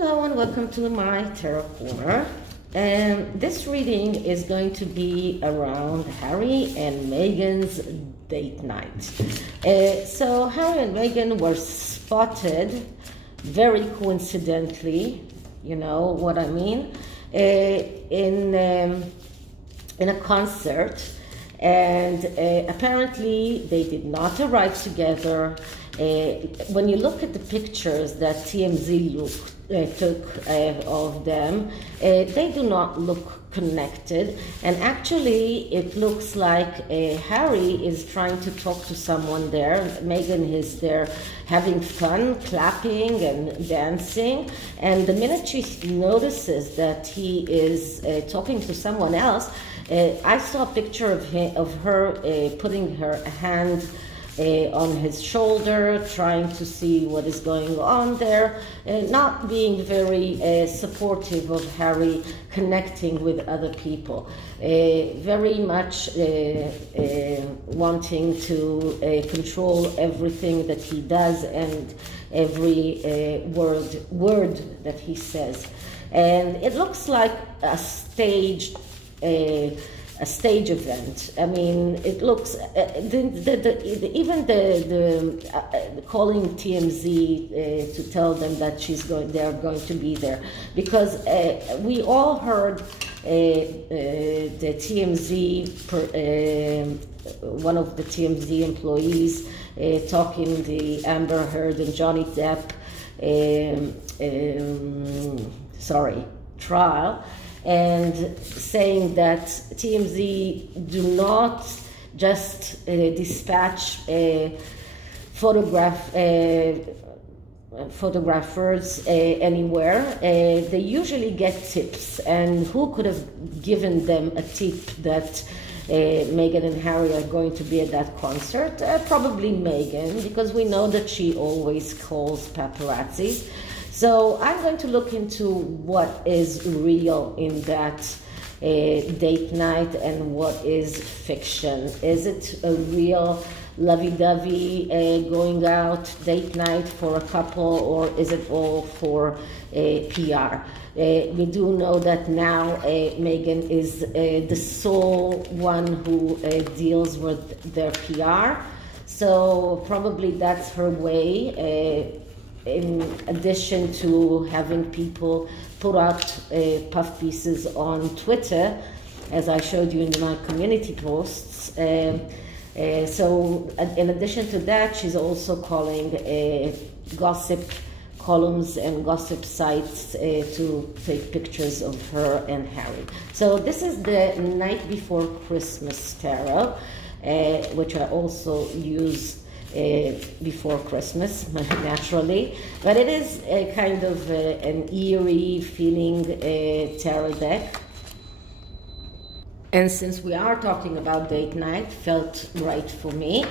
Hello and welcome to my Tarot Corner. And this reading is going to be around Harry and Meghan's date night. So Harry and Meghan were spotted very coincidentally, you know what I mean, in a concert, and apparently they did not arrive together. When you look at the pictures that TMZ took of them, they do not look connected, and actually it looks like Harry is trying to talk to someone there. Meghan is there having fun, clapping and dancing, and the minute she notices that he is talking to someone else, I saw a picture of her putting her hand on his shoulder, trying to see what is going on there, not being very supportive of Harry connecting with other people, very much wanting to control everything that he does and every word that he says. And it looks like a staged event. I mean, it looks even calling TMZ to tell them that they're going to be there, because we all heard the TMZ one of the TMZ employees talking the Amber Heard and Johnny Depp trial, and saying that TMZ do not just dispatch photographers anywhere. They usually get tips, and who could have given them a tip that Meghan and Harry are going to be at that concert? Probably Meghan, because we know that she always calls paparazzis. So I'm going to look into what is real in that date night and what is fiction. Is it a real lovey-dovey going out date night for a couple, or is it all for PR? We do know that now Meghan is the sole one who deals with their PR, so probably that's her way. In addition to having people put out puff pieces on Twitter, as I showed you in my community posts. So in addition to that, she's also calling gossip columns and gossip sites to take pictures of her and Harry. So this is the night before Christmas tarot, which I also use before Christmas, naturally, but it is a kind of an eerie feeling tarot deck. And since we are talking about date night, felt right for me.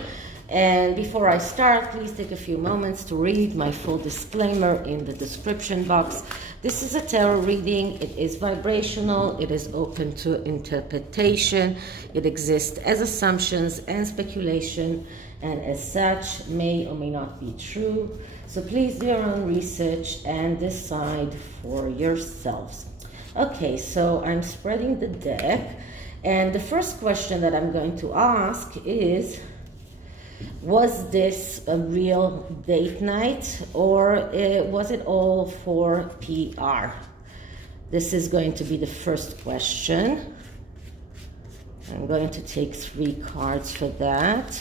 And before I start, please take a few moments to read my full disclaimer in the description box. This is a tarot reading. It is vibrational. It is open to interpretation. It exists as assumptions and speculation, and as such may or may not be true. So please do your own research and decide for yourselves. Okay, so I'm spreading the deck, and the first question that I'm going to ask is, was this a real date night, or was it all for PR? This is going to be the first question. I'm going to take 3 cards for that.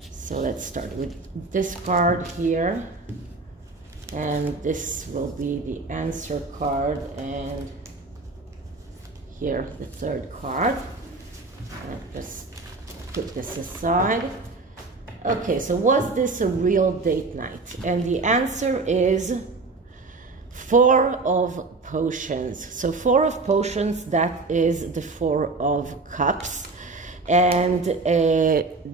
So let's start with this card here, and this will be the answer card, and here the 3rd card. I'll just put this aside. Okay, so was this a real date night? And the answer is 4 of potions. So 4 of potions, that is the 4 of cups. And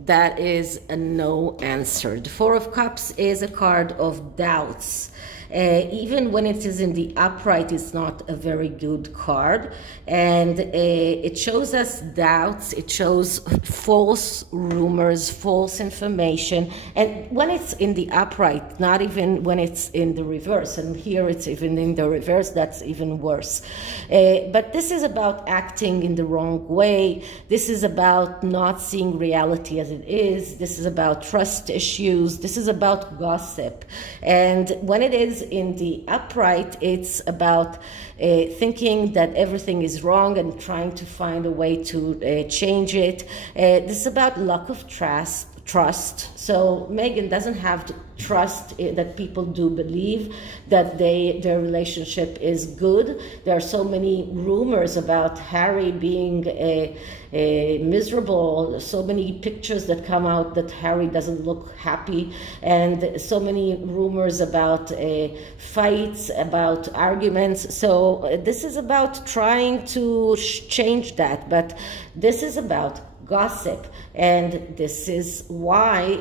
that is a no answer. The 4 of Cups is a card of doubts. Even when it is in the upright, it's not a very good card. And it shows us doubts, it shows false rumors, false information. And when it's in the upright, not even when it's in the reverse, and here it's even in the reverse, that's even worse. But this is about acting in the wrong way. This is about not seeing reality as it is. This is about trust issues. This is about gossip. And when it is in the upright, it's about thinking that everything is wrong and trying to find a way to change it. This is about lack of trust. So Meghan doesn't have to trust that people do believe that their relationship is good. There are so many rumors about Harry being miserable, so many pictures that come out that Harry doesn't look happy, and so many rumors about fights, about arguments. So this is about trying to change that, but this is about gossip, and this is why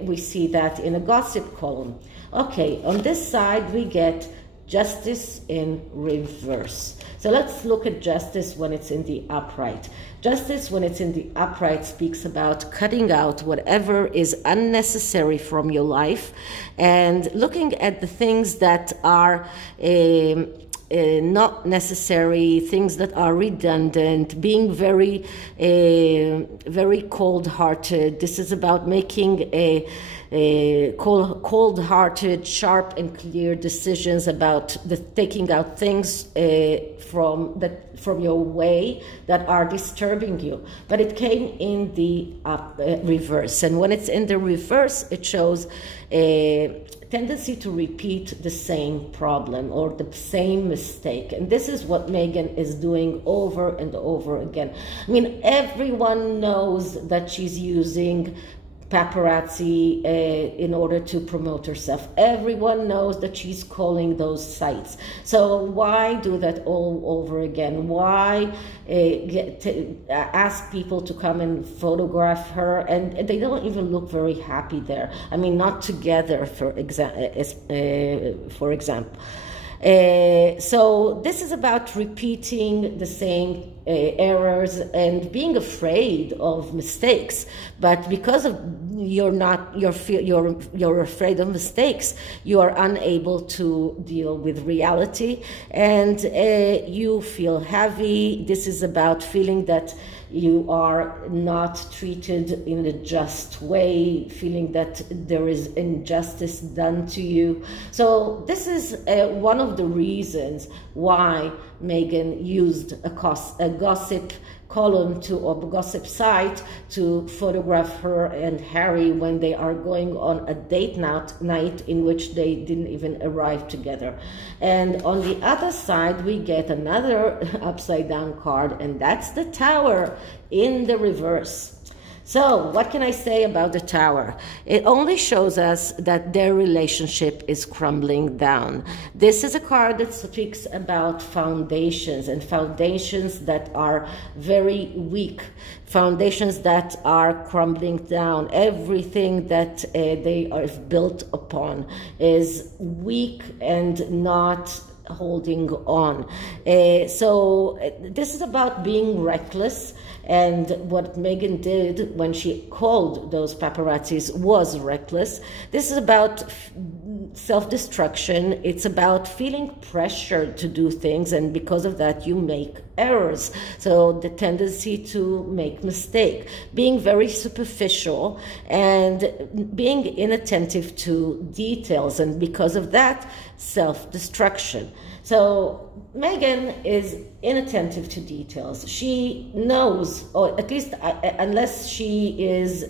we see that in a gossip column. Okay, on this side we get justice in reverse. So let's look at justice when it's in the upright. Justice when it's in the upright speaks about cutting out whatever is unnecessary from your life and looking at the things that are not necessary, things that are redundant, being very cold-hearted. This is about making cold-hearted, sharp and clear decisions about taking out things from your way that are disturbing you. But it came in the reverse, and when it's in the reverse, it shows a tendency to repeat the same problem or the same mistake. And this is what Meghan is doing over and over again. I mean, everyone knows that she's using paparazzi in order to promote herself. Everyone knows that she's calling those sites. So why do that all over again? Why ask people to come and photograph her? And they don't even look very happy there. I mean, not together, for example. So this is about repeating the same errors and being afraid of mistakes, but because of you're afraid of mistakes, you are unable to deal with reality, and you feel heavy. This is about feeling that you are not treated in a just way, feeling that there is injustice done to you. So this is one of the reasons why Meghan used a gossip column or gossip site to photograph her and Harry when they are going on a date night in which they didn't even arrive together. And on the other side, we get another upside down card, and that's the Tower in the reverse. So what can I say about the Tower? It only shows us that their relationship is crumbling down. This is a card that speaks about foundations, and foundations that are very weak, foundations that are crumbling down. Everything that they are built upon is weak and not holding on. So this is about being reckless, and what Meghan did when she called those paparazzis was reckless. This is about self-destruction. It's about feeling pressured to do things, and because of that you make errors. So the tendency to make mistake, being very superficial and being inattentive to details, and because of that, self-destruction. So Meghan is inattentive to details. She knows, or at least unless she is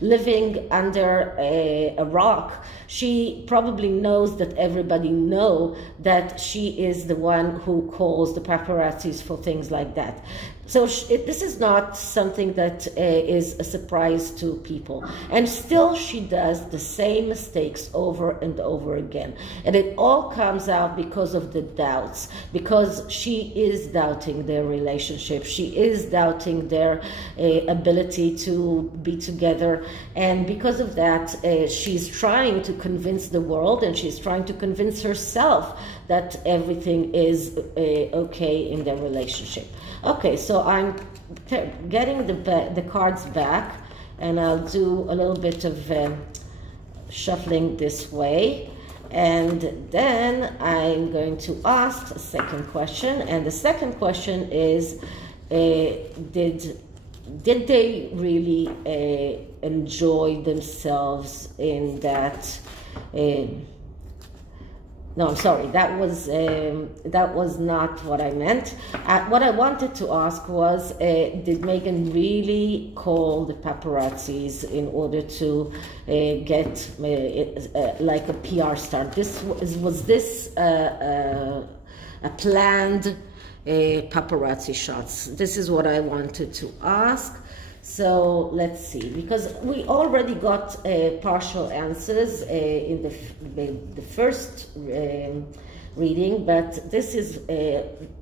living under a rock, she probably knows that everybody knows that she is the one who calls the paparazzis for things like that. So this is not something that is a surprise to people. And still she does the same mistakes over and over again. And it all comes out because of the doubts, because she is doubting their relationship. She is doubting their ability to be together. And because of that, she's trying to convince the world, and she's trying to convince herself that everything is okay in their relationship. Okay, so I'm getting the cards back, and I'll do a little bit of shuffling this way, and then I'm going to ask a second question, and the second question is, did they really enjoy themselves in that? No, I'm sorry, that was not what I meant. What I wanted to ask was, did Meghan really call the paparazzis in order to get like a PR stunt? Was this a planned paparazzi shots? This is what I wanted to ask. So let's see, because we already got partial answers in the first reading, but this is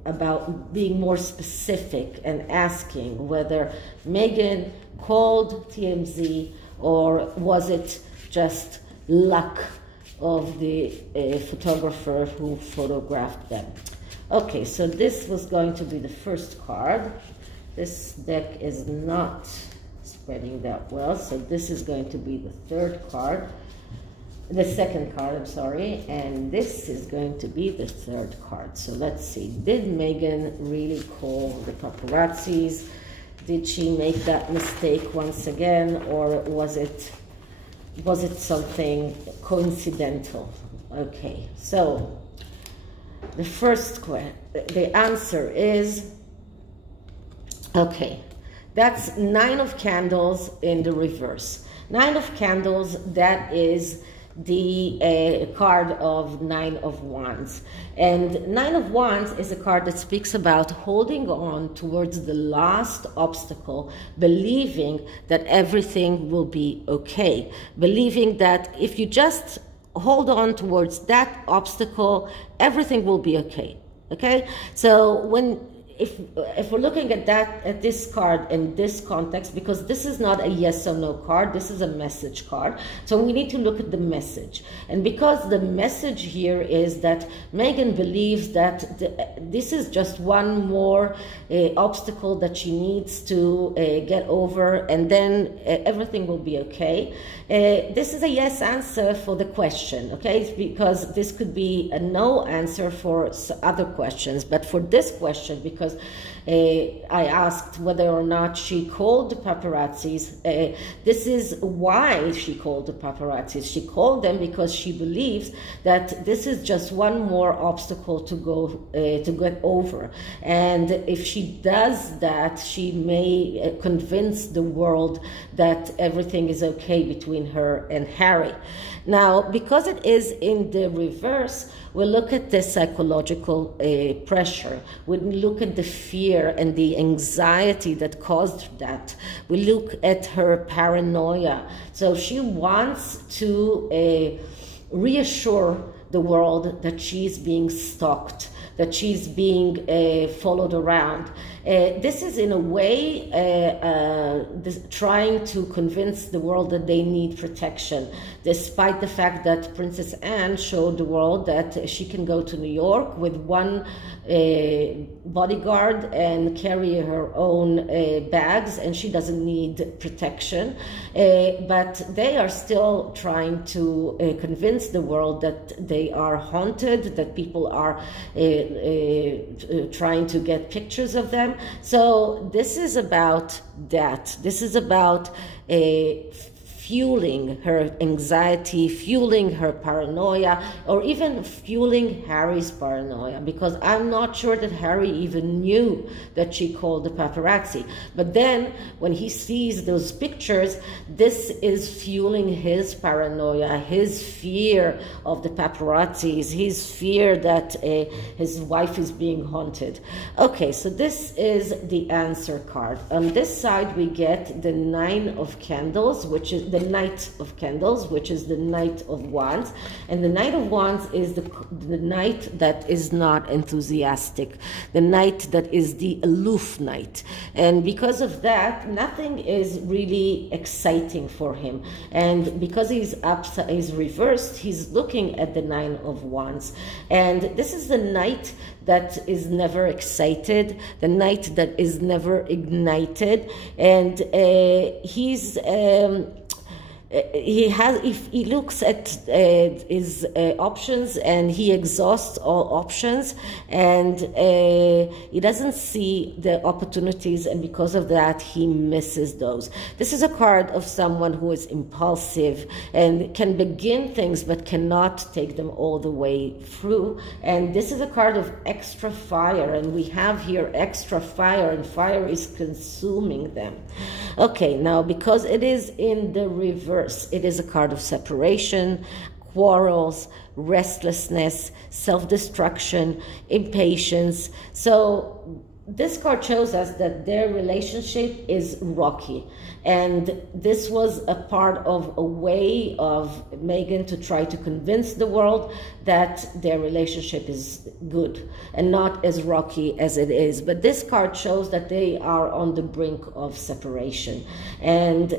about being more specific and asking whether Meghan called TMZ, or was it just luck of the photographer who photographed them. Okay, so this was going to be the first card. This deck is not spreading that well, so this is going to be the third card. The second card, I'm sorry, and this is going to be the third card. So let's see, did Meghan really call the paparazzis? Did she make that mistake once again, or was it something coincidental? Okay, so the first question, the answer is, okay, that's Nine of Candles in the reverse. Nine of Candles, that is the card of Nine of Wands. And Nine of Wands is a card that speaks about holding on towards the last obstacle, believing that everything will be okay. Believing that if you just hold on towards that obstacle, everything will be okay. Okay? So if we're looking at this card in this context, because this is not a yes or no card, this is a message card, so we need to look at the message. And because the message here is that Meghan believes that this is just one more obstacle that she needs to get over, and then everything will be okay. This is a yes answer for the question, okay? Because this could be a no answer for other questions, but for this question, because I asked whether or not she called the paparazzis. This is why she called the paparazzis. She called them because she believes that this is just one more obstacle to get over. And if she does that, she may convince the world that everything is okay between her and Harry. Now, because it is in the reverse, we look at the psychological pressure. We look at the fear and the anxiety that caused that. We look at her paranoia. So she wants to reassure the world that she's being stalked, that she's being followed around. This is in a way trying to convince the world that they need protection, despite the fact that Princess Anne showed the world that she can go to New York with one bodyguard and carry her own bags, and she doesn't need protection. But they are still trying to convince the world that they are haunted, that people are trying to get pictures of them. So this is about that. This is about fueling her anxiety, fueling her paranoia, or even fueling Harry's paranoia, because I'm not sure that Harry even knew that she called the paparazzi. But then when he sees those pictures, this is fueling his paranoia, his fear of the paparazzis, his fear that his wife is being haunted. Okay, so this is the answer card. On this side we get the Nine of Candles, which is the Knight of Candles, which is the Knight of Wands. And the Knight of Wands is the knight that is not enthusiastic, the knight that is the aloof knight. And because of that, nothing is really exciting for him. And because he's reversed, he's looking at the Nine of Wands. And this is the knight that is never excited, the knight that is never ignited, and if he looks at his options and he exhausts all options, and he doesn't see the opportunities, and because of that he misses those. This is a card of someone who is impulsive and can begin things but cannot take them all the way through. And this is a card of extra fire, and we have here extra fire, and fire is consuming them. Okay, now because it is in the reverse, it is a card of separation, quarrels, restlessness, self-destruction, impatience. So this card shows us that their relationship is rocky, and this was a part of a way of Meghan to try to convince the world that their relationship is good and not as rocky as it is. But this card shows that they are on the brink of separation, and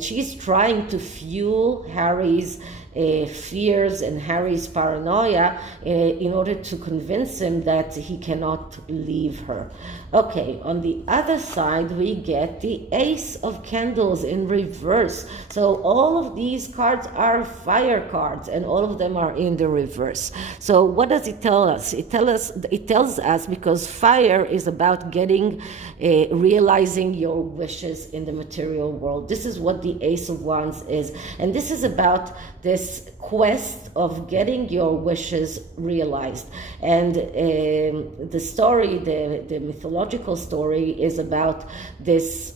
she's trying to fuel Harry's fears and Harry's paranoia in order to convince him that he cannot leave her. Okay, on the other side we get the Ace of Candles in reverse. So all of these cards are fire cards, and all of them are in the reverse. So what does it tell us? It tells us because fire is about getting realizing your wishes in the material world. This is what the Ace of Wands is, and this is about this quest of getting your wishes realized. And the story, the mythological story, is about this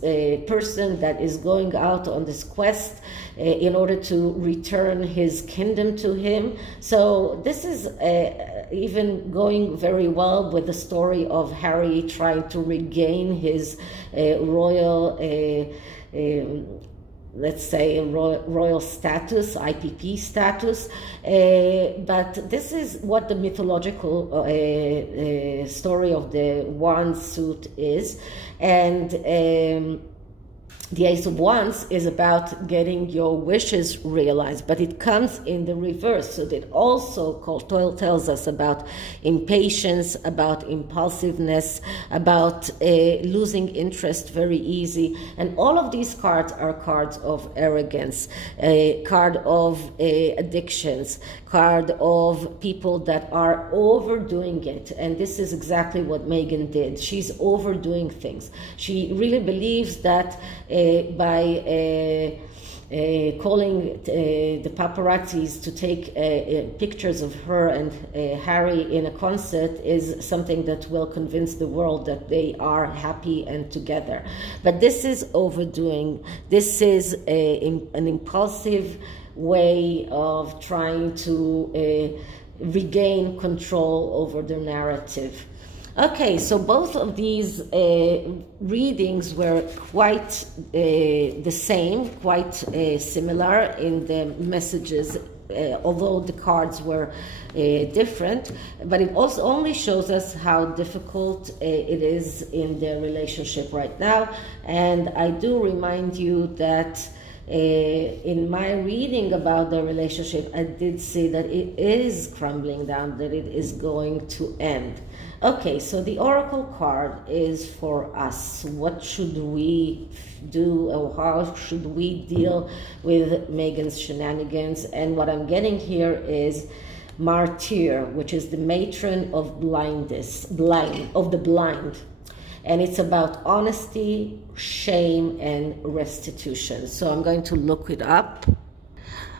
person that is going out on this quest in order to return his kingdom to him. So this is even going very well with the story of Harry trying to regain his royal let's say royal status, IPP status, but this is what the mythological story of the wand suit is. And the Ace of Wands is about getting your wishes realized, but it comes in the reverse. So that also tells us about impatience, about impulsiveness, about losing interest very easy. And all of these cards are cards of arrogance, a card of addictions, card of people that are overdoing it. And this is exactly what Meghan did. She's overdoing things. She really believes that by calling the paparazzis to take pictures of her and Harry in a concert is something that will convince the world that they are happy and together. But this is overdoing. This is an impulsive way of trying to regain control over the narrative. Okay, so both of these readings were quite the same, quite similar in the messages, although the cards were different. But it also only shows us how difficult it is in their relationship right now. And I do remind you that in my reading about their relationship, I did say that it is crumbling down, that it is going to end. Okay, so the Oracle card is for us. What should we do, or how should we deal with Meghan's shenanigans? And what I'm getting here is Martyr, which is the matron of the blind. and it's about honesty, shame, and restitution. So I'm going to look it up.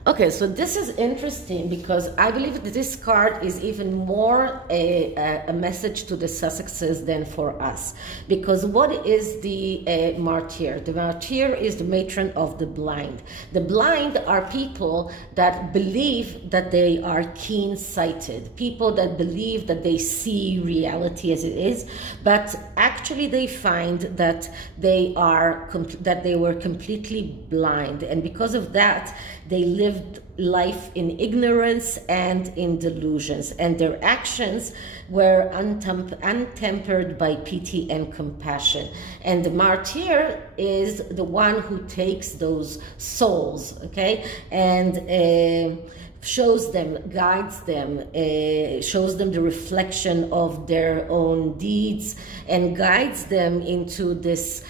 Okay, so this is interesting because I believe that this card is even more a message to the Sussexes than for us. Because what is the martyr? The martyr is the matron of the blind. The blind are people that believe that they are keen-sighted, people that believe that they see reality as it is, but actually they find that they were completely blind, and because of that, they lived life in ignorance and in delusions, and their actions were untempered by pity and compassion. And the martyr is the one who takes those souls, okay, and shows them, guides them, shows them the reflection of their own deeds, and guides them into this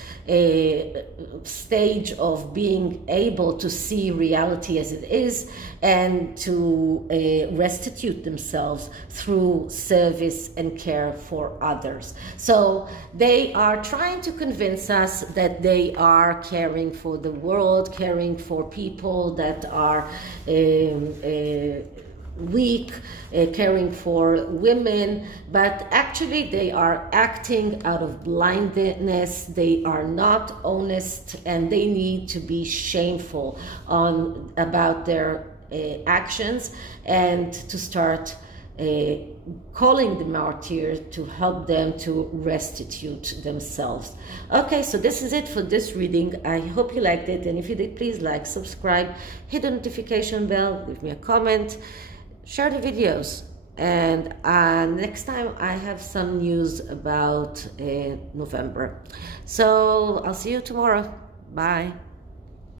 stage of being able to see reality as it is, and to restitute themselves through service and care for others. So they are trying to convince us that they are caring for the world, caring for people that are weak, caring for women, but actually they are acting out of blindness. They are not honest, and they need to be shameful about their actions, and to start calling the martyr to help them to restitute themselves. Okay, so this is it for this reading. I hope you liked it, and if you did, please like, subscribe, hit the notification bell, leave me a comment, share the videos, and next time I have some news about November. So I'll see you tomorrow. Bye.